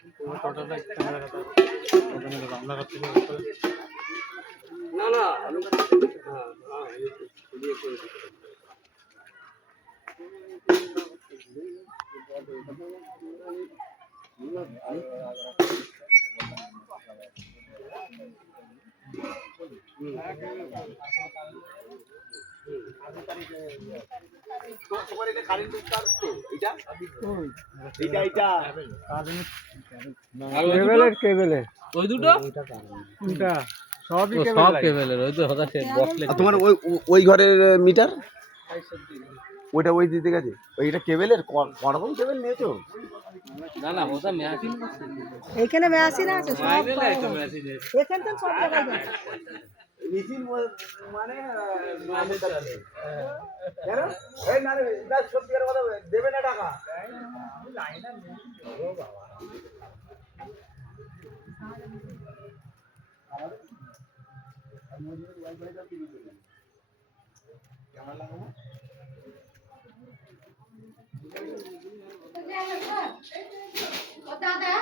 টোটালটা ক্যামেরা কথা ওখানে রান্না করতে না না আমি হ্যাঁ হ্যাঁ দিয়ে করে দিই তোমার এটা কারেন্ট তার তো এটা কেবেলের ওই দুটো কোনটা সবই সব কেবলের ওই তো হঠাৎ বক্স তোমার ওই ওই ঘরের মিটার ওইটা ওই দিতে গেছে ওইটা কেবেলের কতক্ষণ কেবেল নিয়েছো না না ওটা মেশিন এখানে মেশিন আছে সব মেশিন এখানে তো সব জায়গায় যাচ্ছে মেশিন মানে কেন এই না রে না সত্যি কথা দেবে না টাকা দাদা